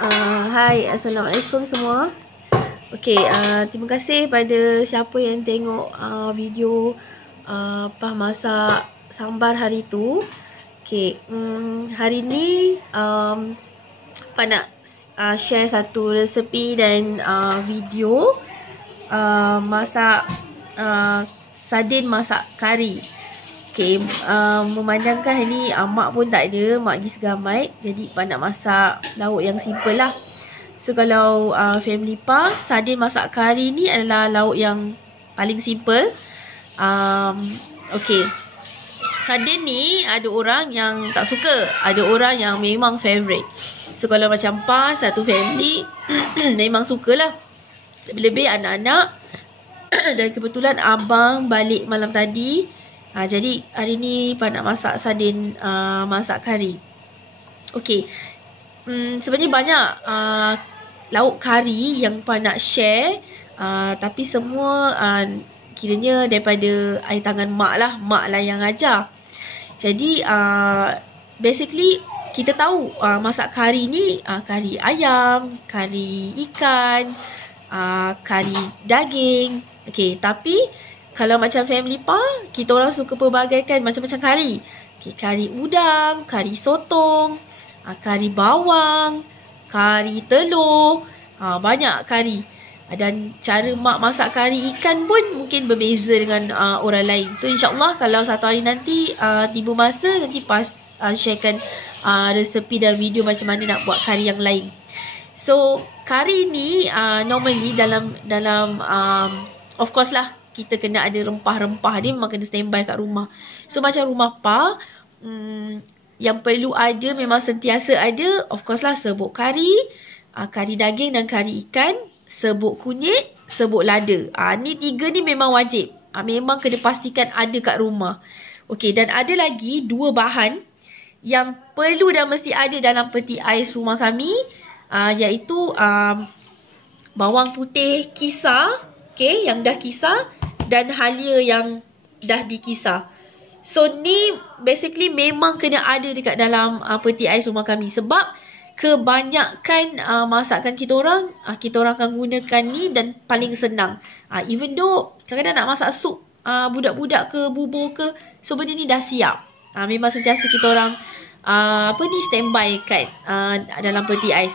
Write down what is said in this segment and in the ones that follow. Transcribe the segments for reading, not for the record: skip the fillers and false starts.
Hai, Assalamualaikum semua. Okey, terima kasih pada siapa yang tengok video Pah masak sambar hari tu. Okey, hari ni Pah nak share satu resepi dan video masak sardin masak kari. Okey, memandangkan ni mak pun tak ada, mak pergi segamai. Jadi Pah nak masak lauk yang simple lah. So kalau family Pah, sardin masak kari ni adalah lauk yang paling simple. Okey, sardin ni ada orang yang tak suka, ada orang yang memang favourite. So kalau macam Pah, satu family memang sukalah. Lebih-lebih anak-anak. Dan kebetulan abang balik malam tadi. Jadi hari ni Pah nak masak sardin masak kari. Okey, sebenarnya banyak lauk kari yang Pah nak share, tapi semua kiranya daripada air tangan mak lah yang ajar. Jadi basically kita tahu masak kari ni kari ayam, kari ikan, kari daging. Okey, tapi kalau macam family Pah, kita orang suka pelbagaikan macam-macam kari. Okay, kari udang, kari sotong, kari bawang, kari telur, banyak kari. Dan cara mak masak kari ikan pun mungkin berbeza dengan orang lain. Tu insyaAllah kalau satu hari nanti tiba masa, nanti Pah sharekan resepi dan video macam mana nak buat kari yang lain. So kari ni normally dalam of course lah, kita kena ada rempah-rempah dia, memang kena standby kat rumah. So macam rumah Pah, yang perlu ada, memang sentiasa ada, of course lah, serbuk kari, kari daging dan kari ikan, serbuk kunyit, serbuk lada. Ni tiga ni memang wajib. Memang kena pastikan ada kat rumah. Okey, dan ada lagi dua bahan yang perlu dan mesti ada dalam peti ais rumah kami, iaitu bawang putih kisar, okay, yang dah kisar, dan halia yang dah dikisar. So ni basically memang kena ada dekat dalam peti ais rumah kami. Sebab kebanyakan masakan kita orang akan gunakan ni dan paling senang. Even though kadang-kadang nak masak sup budak-budak ke bubur ke, so benda ni dah siap. Memang sentiasa kita orang standby kan dalam peti ais.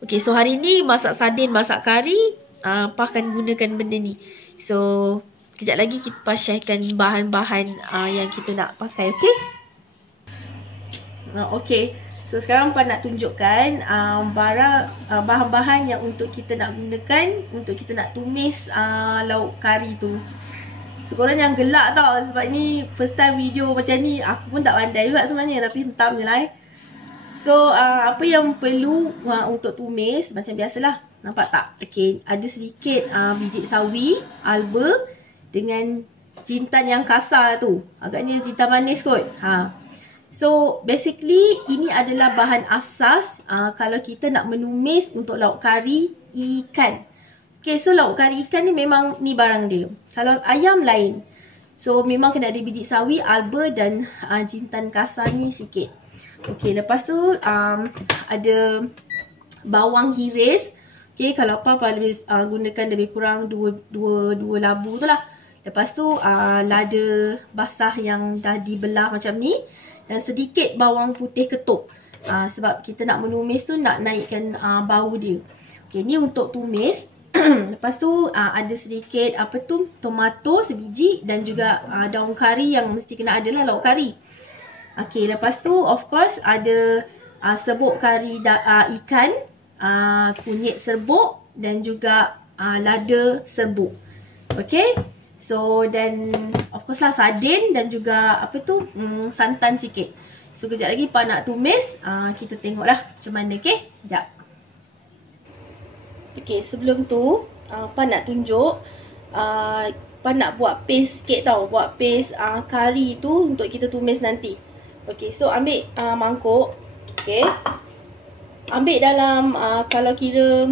Okay, so hari ni masak sardin, masak kari, Pah akan gunakan benda ni. So kejap lagi kita Pah sharekan bahan-bahan yang kita nak pakai, okay? Okay, so sekarang Pah nak tunjukkan bahan-bahan yang untuk kita nak gunakan, untuk kita nak tumis lauk kari tu. So korang yang gelak tau, sebab ni first time video macam ni. Aku pun tak pandai juga sebenarnya, tapi hentam je lah. So apa yang perlu untuk tumis, macam biasalah. Nampak tak? Okay, ada sedikit biji sawi, alba dengan jintan yang kasar tu. Agaknya jintan manis kot. So basically ini adalah bahan asas kalau kita nak menumis untuk lauk kari ikan. Okay, so lauk kari ikan ni memang ni barang dia. Kalau ayam lain. So memang kena ada biji sawi, alba dan jintan kasar ni sikit. Okay, lepas tu ada bawang hiris. Okay, kalau Pah lebih gunakan lebih kurang dua labu tu lah. Lepas tu lada basah yang dah dibelah macam ni. Dan sedikit bawang putih ketuk. Sebab kita nak menumis tu, nak naikkan bau dia. Okay, ni untuk tumis. Lepas tu ada sedikit tomato sebiji. Dan juga daun kari yang mesti kena ada lah lauk kari. Okay, lepas tu of course ada serbuk kari ikan, kunyit serbuk dan juga lada serbuk. Okay, so dan of course lah sardin dan juga santan sikit. So kejap lagi Pah nak tumis, kita tengok lah macam mana. Okay, sekejap. Okay, sebelum tu Pah nak tunjuk, Pah nak buat paste sikit tau. Buat paste kari tu untuk kita tumis nanti. Okay, so ambil mangkuk. Okay, ambil dalam kalau kira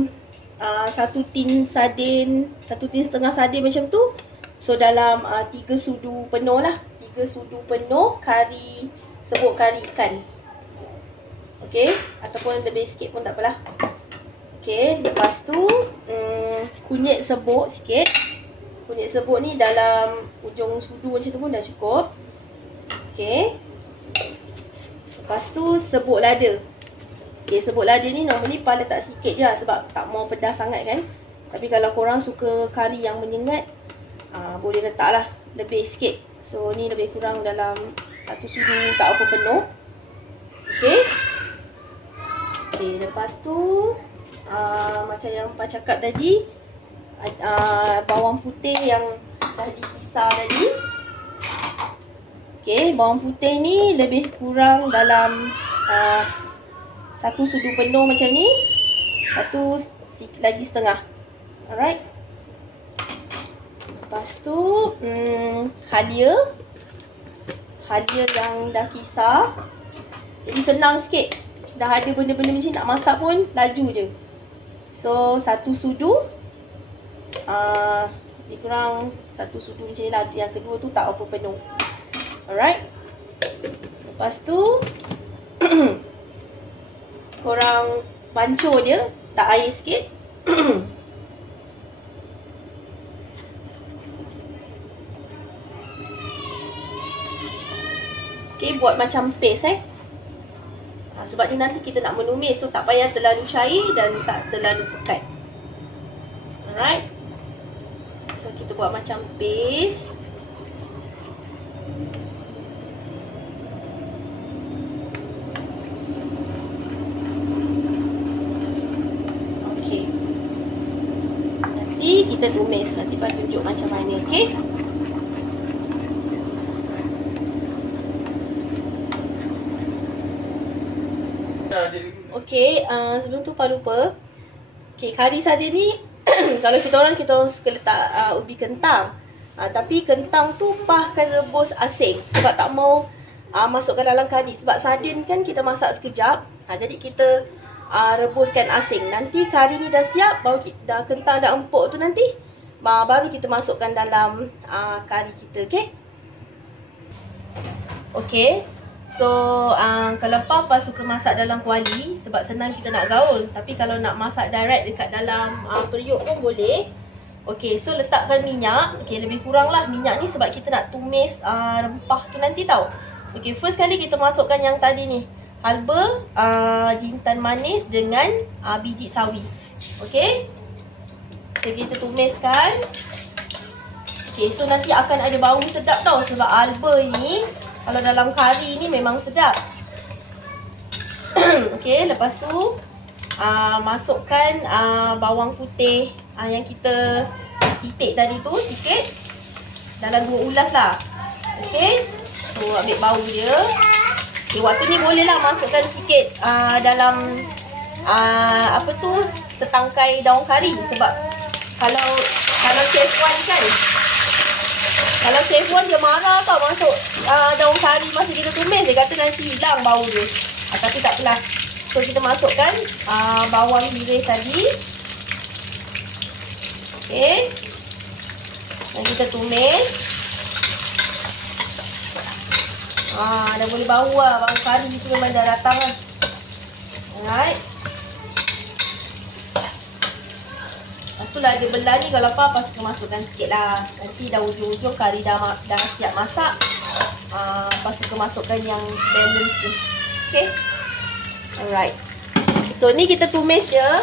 satu tin setengah sardin macam tu. So dalam 3 sudu penuh lah. 3 sudu penuh kari, serbuk kari ikan. Okay, ataupun lebih sikit pun tak apalah. Okey, lepas tu kunyit serbuk sikit. Kunyit serbuk ni dalam ujung sudu macam tu pun dah cukup. Okey. Lepas tu serbuk lada. Okey, serbuk lada ni normally Pa letak sikit je sebab tak mau pedas sangat kan. Tapi kalau korang suka kari yang menyengat, boleh letak lah lebih sikit. So ni lebih kurang dalam satu sudu tak apa penuh. Okey. Okey, lepas tu macam yang Pa cakap tadi, bawang putih yang dah dikisar tadi. Okey, bawang putih ni lebih kurang dalam satu sudu penuh macam ni. Lepas tu lagi setengah. Alright. Lepas tu halia. Halia yang dah kisar. Jadi senang sikit. Dah ada benda-benda macam ni, nak masak pun laju je. So satu sudu, lebih kurang satu sudu macam ni lah. Yang kedua tu tak apa penuh. Alright. Lepas tu korang pancur dia, tak air sikit. Okay, buat macam paste sebab ni nanti kita nak menumis, so tak payah terlalu cair dan tak terlalu pekat. Alright. So kita buat macam paste. Okay. Nanti kita tumis, nanti Pa tunjuk macam mana, okay? Okay, sebelum tu Pa lupa. Okay, kari saja ni kalau kita orang suka letak ubi kentang. Tapi kentang tu Pa akan rebus asing sebab tak mau masukkan dalam kari. Sebab sardin kan kita masak sekejap. Jadi kita rebuskan asing. Nanti kari ni dah siap, baru dah kentang dah empuk tu nanti baru kita masukkan dalam kari kita, okay? Okay. So, kalau Pa suka masak dalam kuali sebab senang kita nak gaul. Tapi kalau nak masak direct dekat dalam periuk pun boleh. Okay, so letakkan minyak. Okay, lebih kurang lah minyak ni sebab kita nak tumis rempah tu nanti tau. Okay, first kali kita masukkan yang tadi ni. Halba, jintan manis dengan biji sawi. Okay. So, kita tumiskan. Okay, so nanti akan ada bau sedap tau sebab halba ni kalau dalam kari ni memang sedap. Okay, lepas tu masukkan bawang putih yang kita titik tadi tu sikit. Dalam 2 ulas lah. Okay, so ambil bau dia. Okay, waktu ni boleh lah masukkan sikit dalam apa tu, setangkai daun kari. Sebab kalau chef Wan kan, kalau chef Wan dia marah tau masuk daun kari masa kita tumis. Dia kata nanti hilang bau dia. Tapi tak apalah. So kita masukkan bawang hiris tadi. Okay. Dan kita tumis. Dah boleh bau lah. Bau kari tu memang dah datang lah. Alright. Lepas tu lada belah ni kalau Pa suka masukkan sikit lah. Nanti dah ujung-ujung kari dah siap masak. Pa suka masukkan yang balance tu. Okay. Alright. So ni kita tumis dia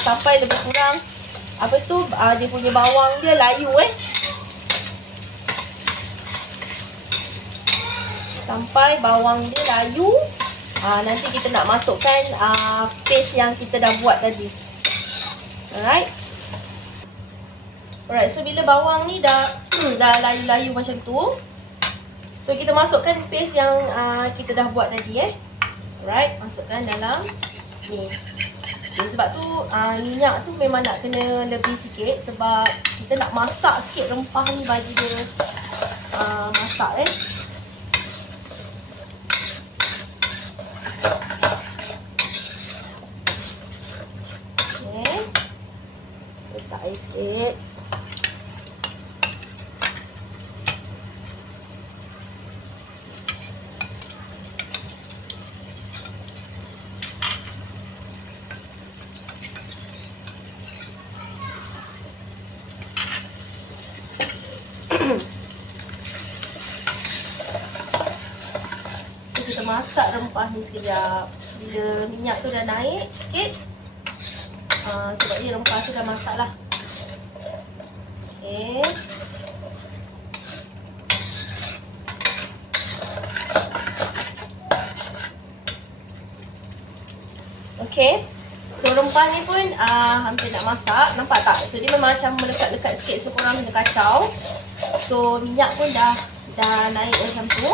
sampai lebih kurang apa tu, dia punya bawang dia layu sampai bawang dia layu. Nanti kita nak masukkan paste yang kita dah buat tadi. Alright. Alright, so bila bawang ni dah layu-layu macam tu, so kita masukkan paste yang kita dah buat tadi Alright, masukkan dalam ni. Okay, sebab tu minyak tu memang nak kena lebih sikit sebab kita nak masak sikit rempah ni bagi dia masak Okay. Letak air sikit. rempah ni sekejap. Bila minyak tu dah naik sikit, sebab ni rempah tu dah masak lah. Okay. Okay. So rempah ni pun hampir nak masak. Nampak tak? So dia memang macam melekat-lekat sikit. So korang kena kacau. So minyak pun dah naik macam tu.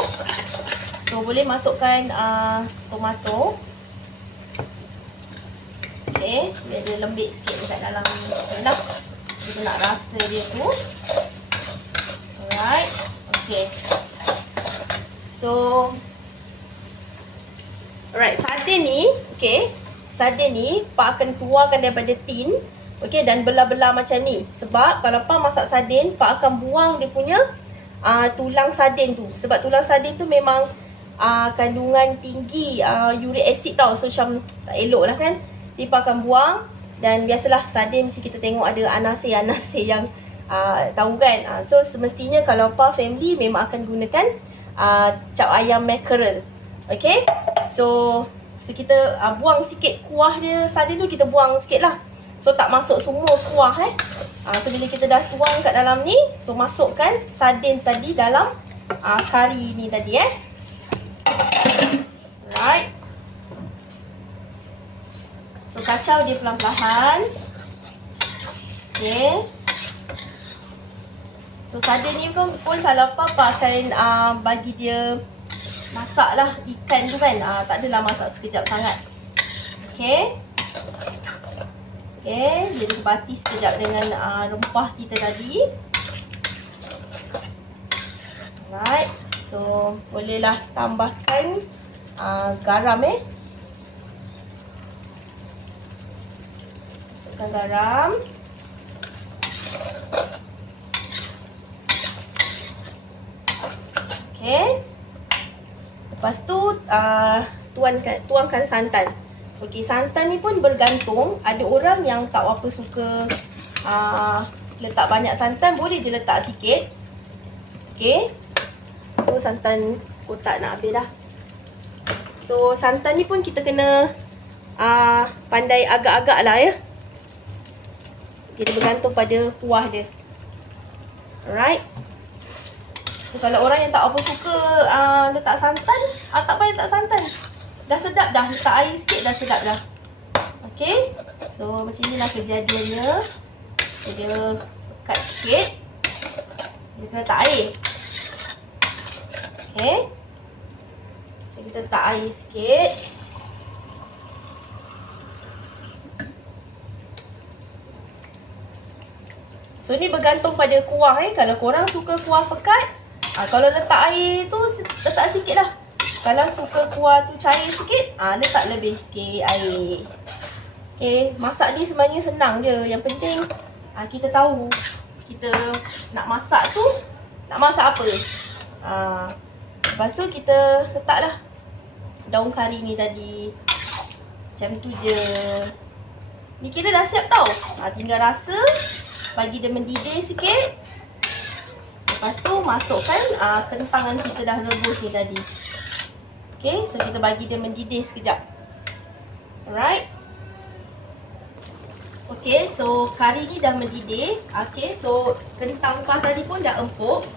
So boleh masukkan tomato. Okay. Dia ada lembik sikit dekat dalam ni lah. Kita nak rasa dia tu. Alright. Okay. So alright, sardin ni, okay. Sardin ni Pak akan keluarkan daripada tin, okay, dan belah-belah macam ni. Sebab kalau Pak masak sardin, Pak akan buang dia punya tulang sardin tu. Sebab tulang sardin tu memang kandungan tinggi uric acid tau. So macam tak elok lah kan. Jadi Pak akan buang. Dan biasalah sardin mesti kita tengok ada anasir-anasir yang tahu kan. So semestinya kalau Pak family memang akan gunakan cap ayam mackerel. Okay. So kita buang sikit kuah dia sardin tu, kita buang sikit lah. So tak masuk semua kuah So bila kita dah tuang kat dalam ni, so masukkan sardin tadi dalam kari ni tadi Right. So kacau dia pelan-pelan. Okay. So sardin ni pun kalau apa akan bagi dia masak lah ikan tu kan. Tak adalah masak sekejap sangat. Okay. Okay. Dia sebati sekejap dengan rempah kita tadi. Alright. So bolehlah tambahkan garam Masukkan garam. Okay. Lepas tu tuangkan santan. Okey, santan ni pun bergantung. Ada orang yang tak apa suka letak banyak santan, boleh je letak sikit. Okey. Tu santan kotak nak habis dah. So santan ni pun kita kena pandai agak-agak lah Dia bergantung pada kuah dia. Alright. So kalau orang yang tak apa suka letak santan, tak payah letak santan. Dah sedap dah, letak air sikit dah sedap dah. Okay. So macam inilah kejadiannya. So dia pekat sikit. Dia kena letak air. Okay. So kita letak air sikit. So ni bergantung pada kuah Kalau korang suka kuah pekat, kalau letak air tu letak sikit lah. Kalau suka kuah tu cair sikit, letak lebih sikit air. Okay, masak ni sebenarnya senang je. Yang penting kita tahu kita nak masak tu, nak masak apa. Lepas tu kita letaklah daun kari ni tadi. Macam tu je. Ni kira dah siap tau. Tinggal rasa, bagi dia mendidih sikit. Lepas tu masukkan kentang yang kita dah rebus ni tadi. Okay, so kita bagi dia mendidih sekejap. Alright. Okay, so kari ni dah mendidih. Okay, so kentang tadi pun dah empuk.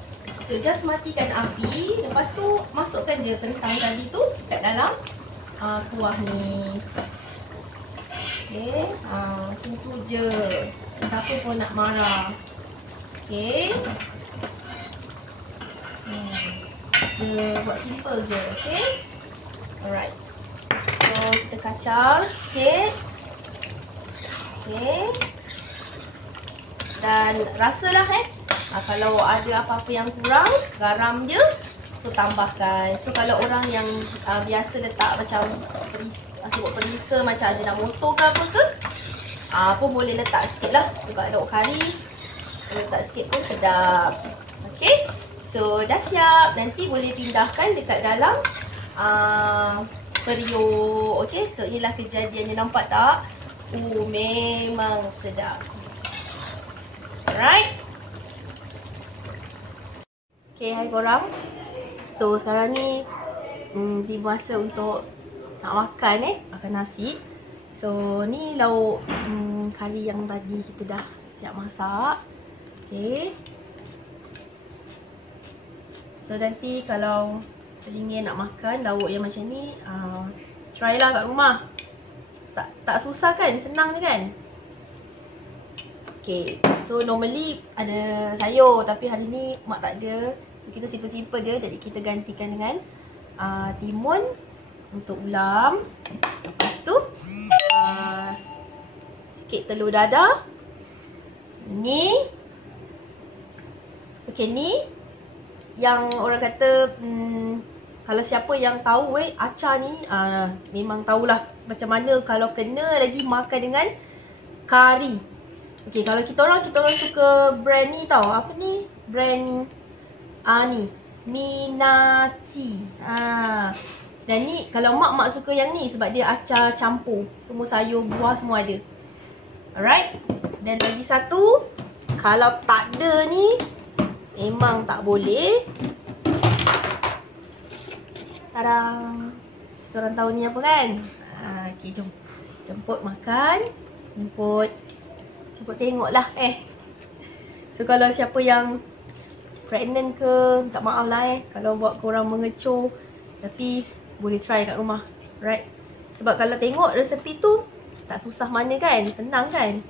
So just matikan api. Lepas tu masukkan je kentang tadi tu kat dalam kuah ni. Okay, macam tu je. Siapa pun nak marah. Okay. Kita buat simple je, okay? Alright. So kita kacau sikit. Okay. Dan rasalah kalau ada apa-apa yang kurang, garam je. So tambahkan. So kalau orang yang biasa letak macam sebut perisa macam Ajinomoto ke apa ke, pun boleh letak sikit lah. Sebab ada kari, letak sikit pun sedap. Okay. So dah siap. Nanti boleh pindahkan dekat dalam periuk. Okay. So inilah kejadiannya. Nampak tak? Memang sedap. Alright. Okay, hai korang. So sekarang ni tiba masa untuk nak makan makan nasi. So ni lauk kari yang tadi kita dah siap masak. Okay. So nanti kalau teringin nak makan lauk yang macam ni, try lah kat rumah. Tak susah kan? Senang je kan? Okay. So normally ada sayur, tapi hari ni mak tak ada. So kita simple-simple je. Jadi kita gantikan dengan timun untuk ulam. Lepas tu sikit telur dadah. Ni okay, ni yang orang kata kalau siapa yang tahu acar ni memang tahulah macam mana kalau kena lagi makan dengan kari. Okay, kalau kita orang suka brand ni tau. Apa ni? Brand ni Minachi. Dan ni kalau mak suka yang ni sebab dia acar campur. Semua sayur, buah semua ada. Alright. Dan lagi satu, kalau tak ada ni memang tak boleh. Tadang. Korang tahu ni apa kan? Okay, jom. Jemput makan. Jemput tengoklah So kalau siapa yang pregnant ke, minta maaf lah kalau buat korang mengecoh. Tapi boleh try kat rumah. Right? Sebab kalau tengok resepi tu tak susah mana kan? Senang kan?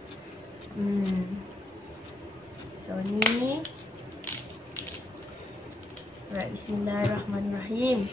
So ni. Alright, bismillahirrahmanirrahim.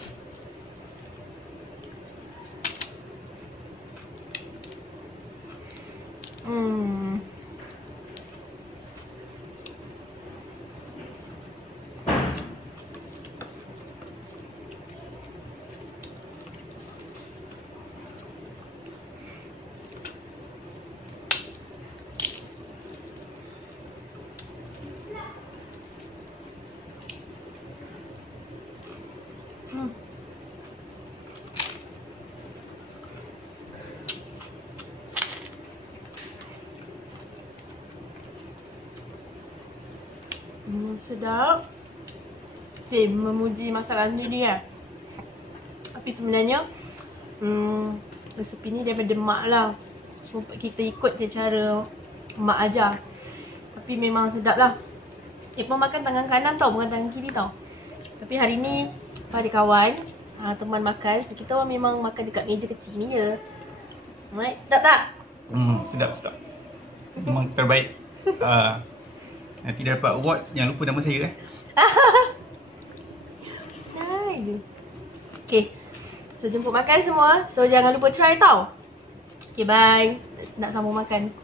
Sedap. Memuji masakan sendiri kan. Tapi sebenarnya resepi ni daripada mak lah. Cuma kita ikut je cara mak ajar. Tapi memang sedap lah. Pun makan tangan kanan tau, bukan tangan kiri tau. Tapi hari ni pada kawan teman makan. So kita orang memang makan dekat meja kecil ni je. Alright, sedap tak? Sedap. Memang terbaik. Nanti dah dapat award, jangan lupa nama saya Nice. Okay. So jemput makan semua. So jangan lupa try tau. Okay, bye. Nak sambung makan.